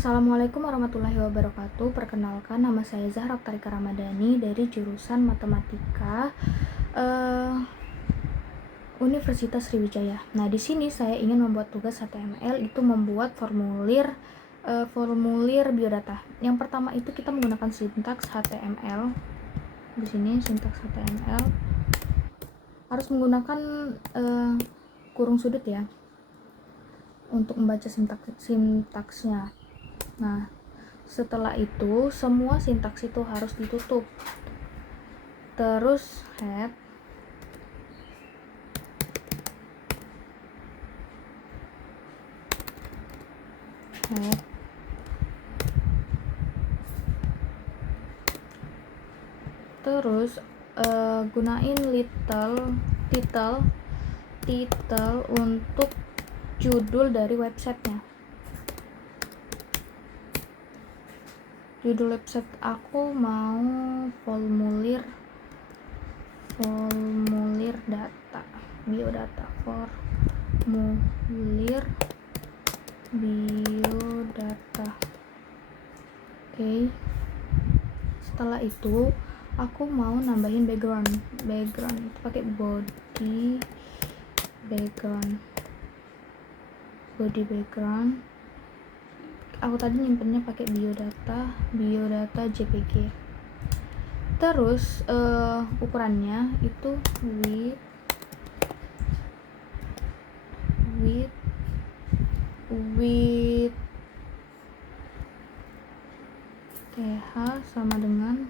Assalamualaikum warahmatullahi wabarakatuh. Perkenalkan, nama saya Zahra Oktarika Ramadhani dari jurusan Matematika Universitas Sriwijaya. Nah, di sini saya ingin membuat tugas HTML, itu membuat formulir biodata. Yang pertama itu kita menggunakan sintaks HTML. Di sini sintaks HTML harus menggunakan kurung sudut ya untuk membaca sintaksnya. Nah, setelah itu semua sintaks itu harus ditutup. Terus head, terus gunain title untuk judul dari websitenya. Judul website aku mau formulir data, biodata, formulir biodata. Oke. Setelah itu aku mau nambahin background itu pakai body background. Aku tadi nyimpennya pakai biodata JPG. Terus ukurannya itu width TH sama dengan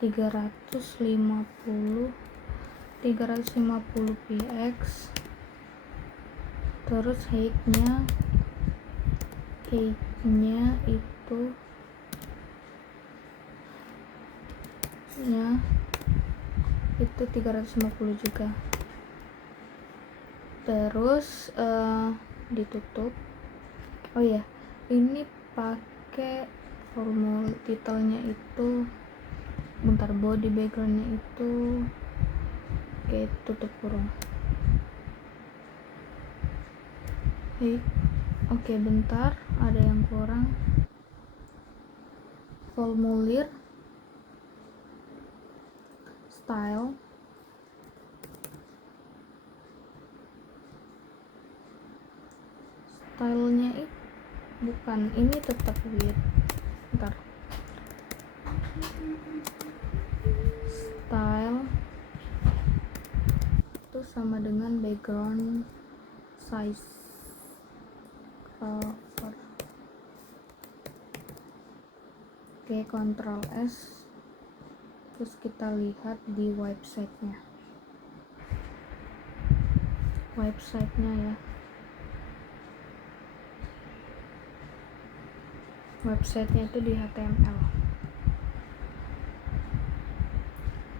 350 px. Terus height-nya itu itu 350 juga. Terus ditutup. Oh ya, ini pakai formulir titelnya itu body backgroundnya itu kayak tutup kurung. Oke, bentar, ada yang kurang. Formulir stylenya itu bukan, ini tetap width. Bentar. Style itu sama dengan background size cover. Oke, Ctrl S. Terus kita lihat di websitenya ya. Websitenya itu di HTML.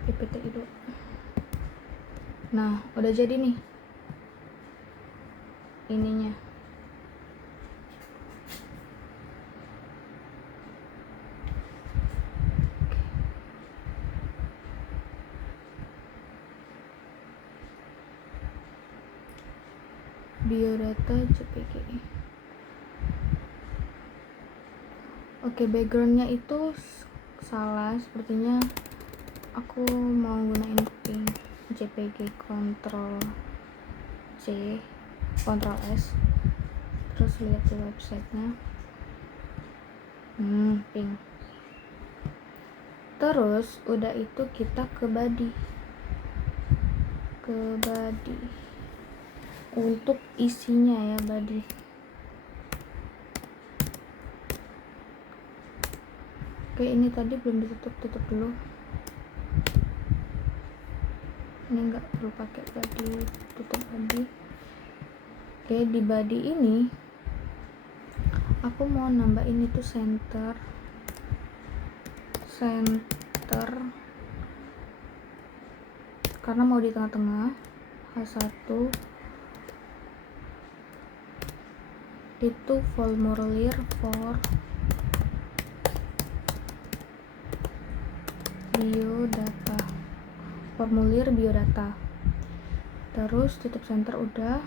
PPT itu. Nah, udah jadi nih ininya. Biodata JPG. Oke, backgroundnya itu salah, sepertinya aku mau gunain pink JPG. Ctrl C, Ctrl S. Terus lihat di websitenya, pink. Terus udah itu kita ke body untuk isinya ya, body. Oke, ini tadi belum tutup dulu. Ini enggak perlu pakai body, tutup body. Oke, di body ini aku mau nambahin itu center karena mau di tengah-tengah. H1 itu formulir biodata. Terus tutup center udah.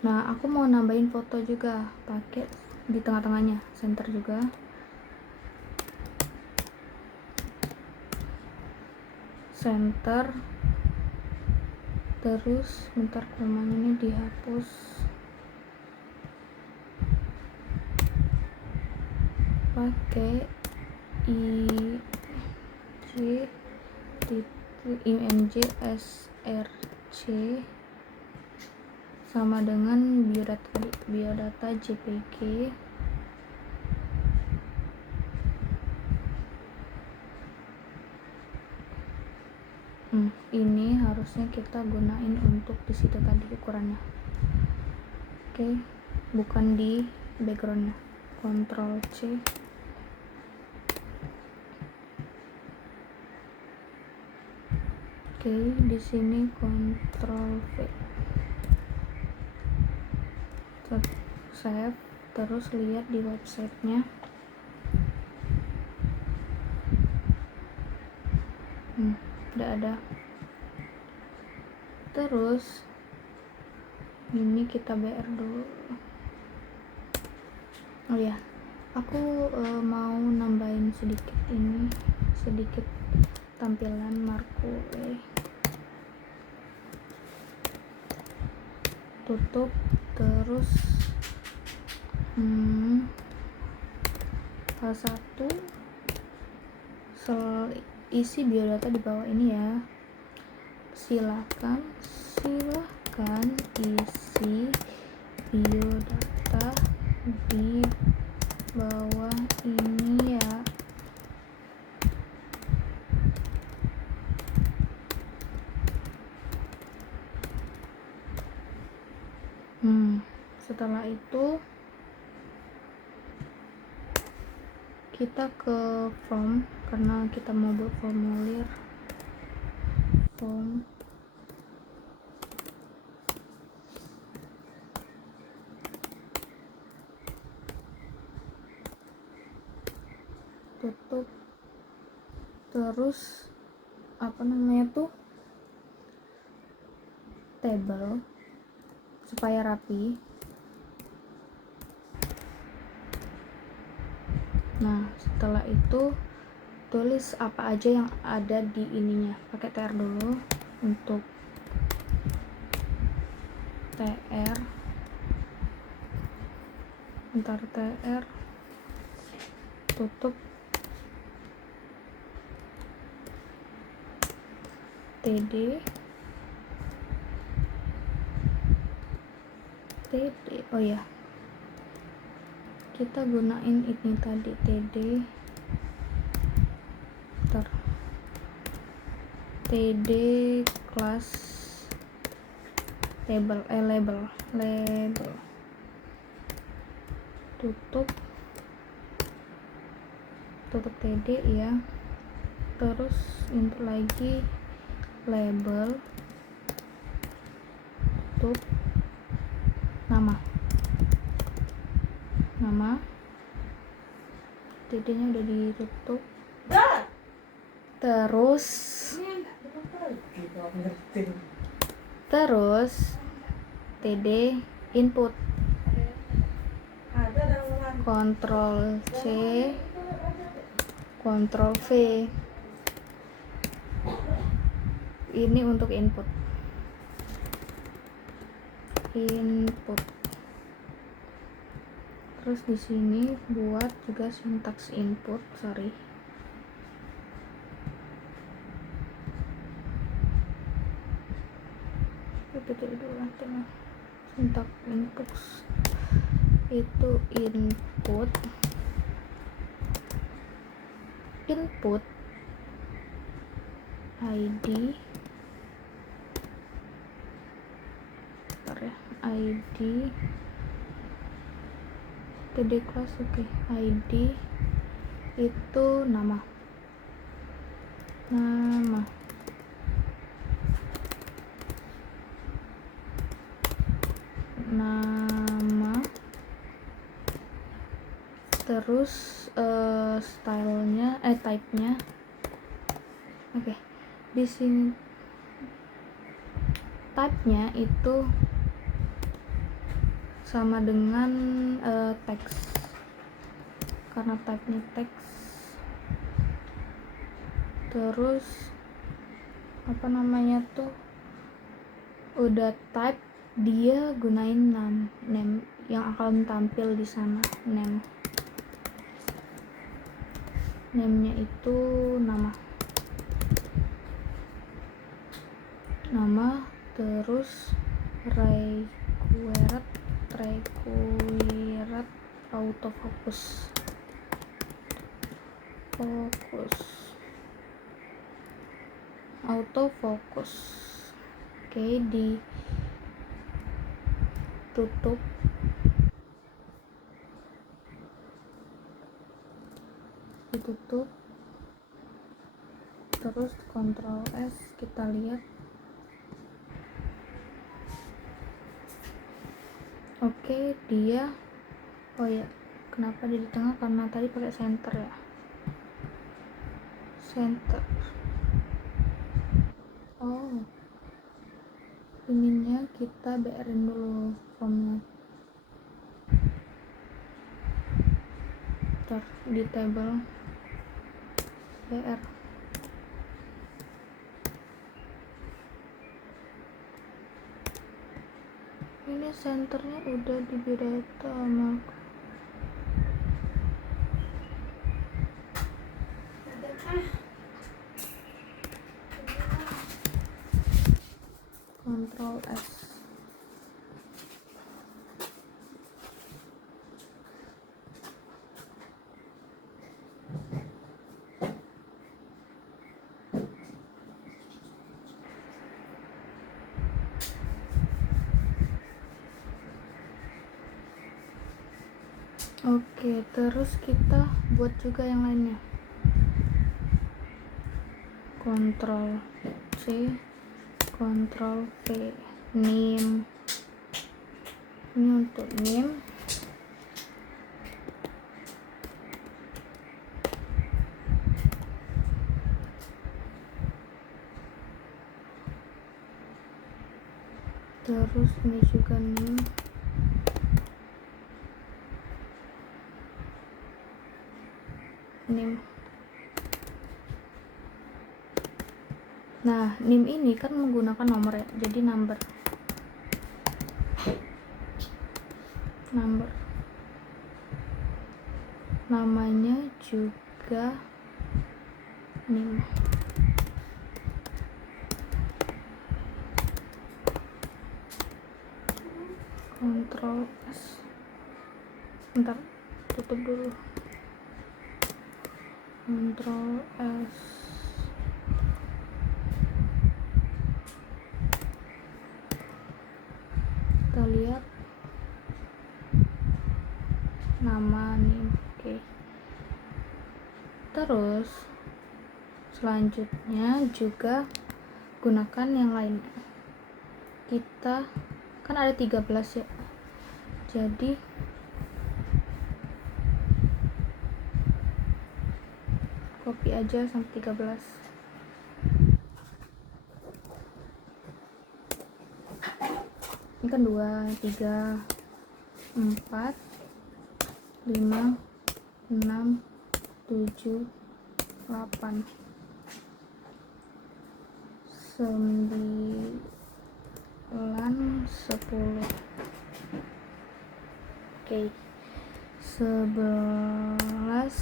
Nah, aku mau nambahin foto juga, pakai di tengah-tengahnya, center juga. Center. Terus bentar, komanya ini dihapus. Pakai img src sama dengan biodata jpg. Ini harusnya kita gunain untuk di situ tadi ukurannya. Oke, bukan di backgroundnya. Ctrl C. Oke, di sini Ctrl V. Save, terus lihat di websitenya. Udah ada. Terus ini kita BR dulu. Oh ya, aku mau nambahin sedikit tampilan Marco. Tutup, terus H1 isi biodata di bawah ini ya. Silakan isi biodata di bawah ini ya. Setelah itu kita ke form, karena kita mau buat formulir. Form, tutup, terus table supaya rapi. Nah, setelah itu tulis apa aja yang ada di ininya, pakai tr dulu. Untuk tr, tutup, td, oh ya, kita gunain ini tadi, td class label. Tutup td ya. Terus input lagi label, tutup, nama td nya udah ditutup. Terus td input, Ctrl C, Ctrl V. Ini untuk input. Terus di sini buat juga sintaks input, sintaks input itu input ID td class. ID itu nama terus stylenya type-nya. Di sini type-nya itu sama dengan teks, karena type-nya teks. Terus apa namanya tuh, udah type, dia gunain name yang akan tampil di sana. Name-nya itu nama, terus required autofocus. Oke, ditutup. Terus Ctrl S, kita lihat. Oke, dia kenapa dia di tengah? Karena tadi pakai center ya. Center. Ininya kita BR-in dulu formnya. Di table BR. Ini senternya udah di bidata sama Ctrl S. Oke, terus kita buat juga yang lainnya. Ctrl C, Ctrl V, name. Ini untuk name. Terus ini juga name. Nah, name ini kan menggunakan nomor ya, jadi number. Namanya juga name. Ctrl S. Bentar, tutup dulu. Ctrl S. Kita lihat nama nih. Oke. Terus selanjutnya juga gunakan yang lainnya. Kita kan ada 13 ya. Jadi copy aja sampai 13. Ini kan 2, 3, 4, 5, 6, 7, 8, 9, 10. Oke. 11,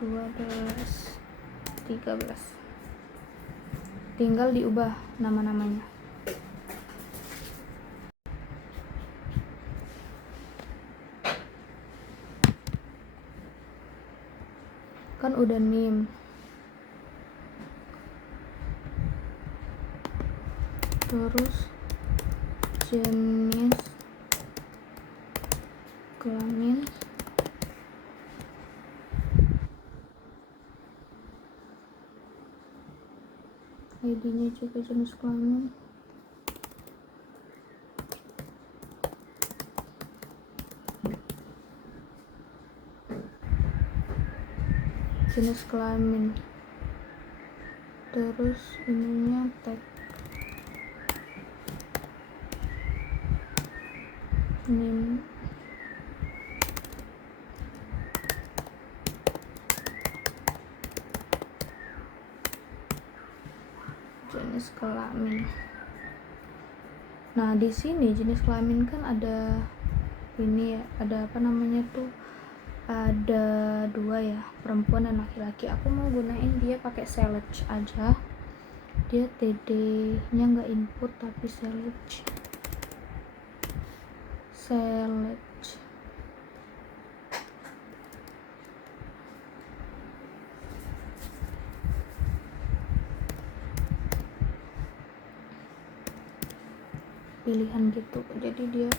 12, 13. Tinggal diubah nama-namanya. Kan udah name. Terus jenis kelamin, ID-nya juga jenis kelamin, terus ininya tag. ini jenis kelamin. Nah di sini jenis kelamin kan ada ini ya, ada apa namanya tuh, ada dua ya, perempuan dan laki-laki. Aku mau gunain dia pakai select aja, dia TD nya nggak input tapi select. Pilihan gitu, jadi dia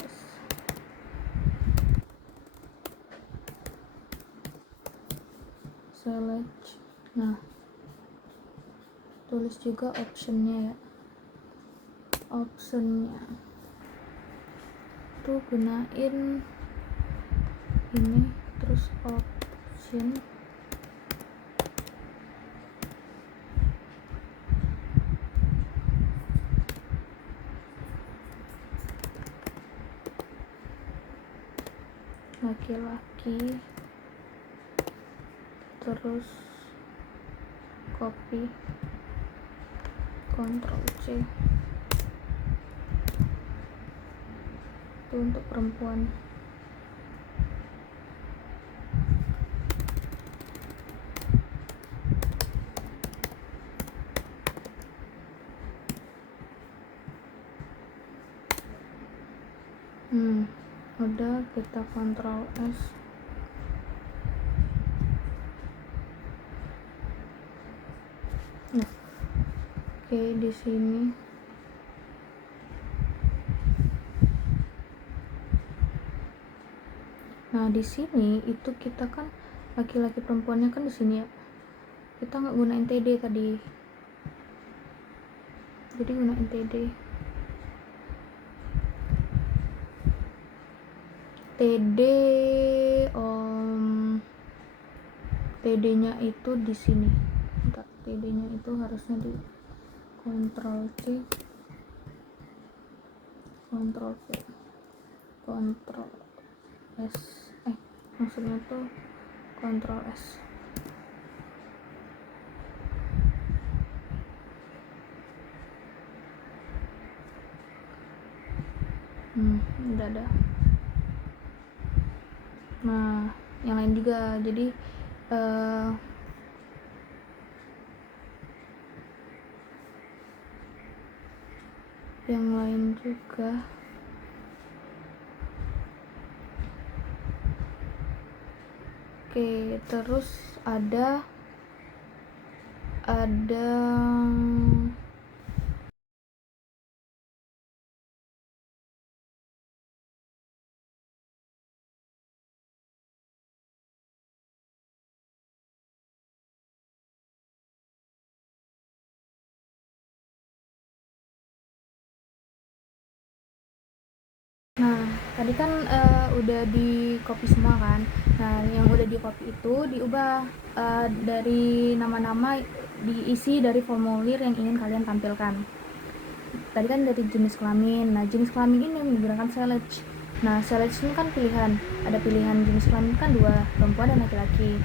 select. Nah tulis juga optionnya ya, optionnya tuh gunain ini, terus option laki-laki, terus copy, Ctrl C itu untuk perempuan. Udah, kita Ctrl S. Nah, oke, di sini itu kita kan laki-laki perempuannya kan di sini ya, kita nggak gunain TD tadi, jadi gunain TD. TD nya itu di sini. Bentar, TD nya itu harusnya di Ctrl C, Ctrl V, Ctrl S, maksudnya tuh Ctrl S. Udah ada. Nah yang lain juga, jadi yang lain juga oke. Terus ada tadi kan udah di copy semua kan. Nah yang udah di copy itu diubah dari nama-nama, diisi dari formulir yang ingin kalian tampilkan. Tadi kan dari jenis kelamin. Nah jenis kelamin ini menggunakan select. Nah select ini kan pilihan, ada pilihan jenis kelamin kan dua, perempuan dan laki-laki.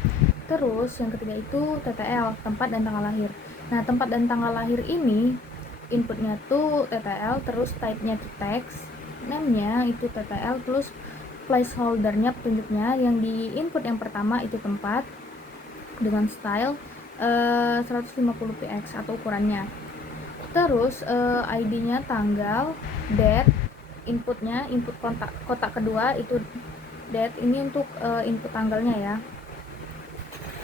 Terus yang ketiga itu TTL, tempat dan tanggal lahir. Nah tempat dan tanggal lahir ini inputnya tuh TTL, terus type-nya tuh text, name-nya itu TTL, terus placeholder-nya, petunjuknya yang di input yang pertama itu tempat dengan style 150 px atau ukurannya. Terus ID-nya tanggal, date, inputnya input kotak kedua itu date, ini untuk input tanggalnya ya.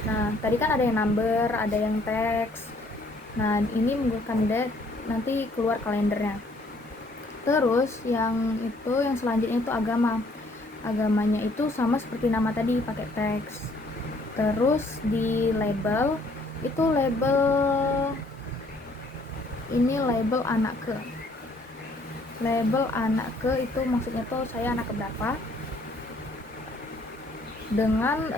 Nah tadi kan ada yang number, ada yang text. Nah ini menggunakan date, nanti keluar kalendernya. Terus yang selanjutnya itu agama. Agamanya itu sama seperti nama tadi, pakai teks. Terus di label itu label anak ke. Label anak ke itu maksudnya tuh saya anak keberapa, dengan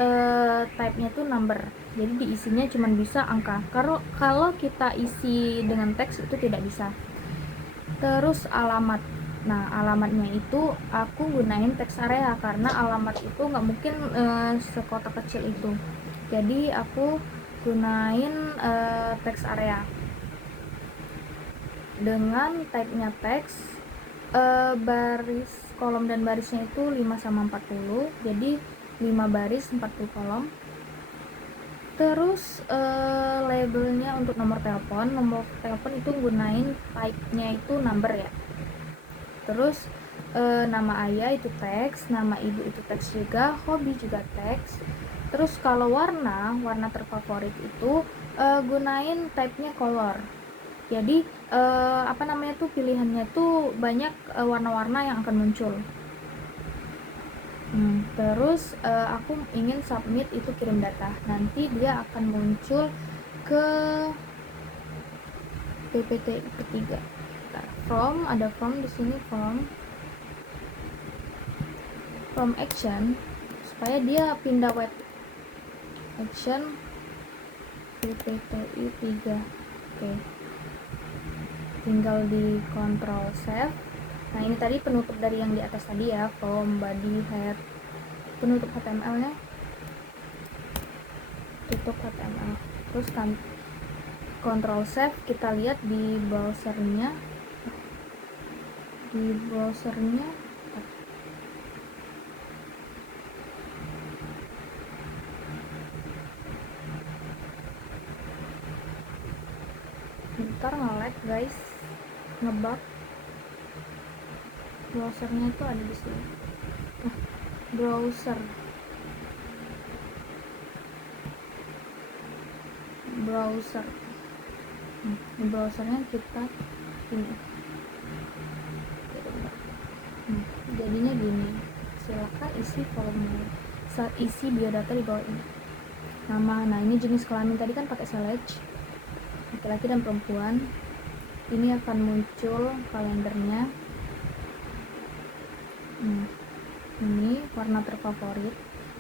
type-nya tuh number. Jadi diisinya cuma bisa angka. Kalau kita isi dengan teks itu tidak bisa. Terus alamat. Nah, alamatnya itu aku gunain text area karena alamat itu nggak mungkin sekotak kecil itu. Jadi aku gunain text area dengan type-nya text. Baris kolom dan barisnya itu 5 sama 40, jadi 5 baris 40 kolom. Terus labelnya untuk nomor telepon itu gunain type-nya itu number ya. Terus nama ayah itu teks, nama ibu itu teks juga, hobi juga teks. Terus kalau warna terfavorit itu gunain type-nya color. Jadi pilihannya tuh banyak warna-warna yang akan muncul. Terus aku ingin submit itu kirim data. Nanti dia akan muncul ke PPT ketiga. Ada from di sini, from action supaya dia pindah web action PPTI 3. Oke. Tinggal di control save. Nah, ini tadi penutup dari yang di atas tadi ya, from, body, head, penutup HTML nya, tutup HTML. Terus kan control save, kita lihat di browsernya bentar, nge-lag guys, ngebug. Browsernya itu ada di sini. Browser di browsernya kita ini jadinya gini. Silakan isi formulir, isi biodata di bawah ini. Nama, nah ini jenis kelamin tadi kan pakai select, laki-laki dan perempuan. Ini akan muncul kalendernya. Ini warna terfavorit.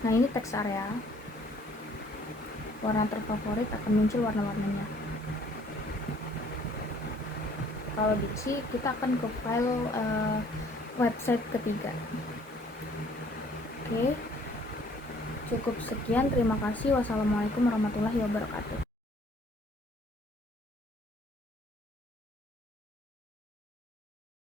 Nah, ini text area. Warna terfavorit akan muncul warna-warnanya. Kalau diisi, kita akan ke file website ketiga. Oke, cukup sekian. Terima kasih. Wassalamualaikum warahmatullahi wabarakatuh.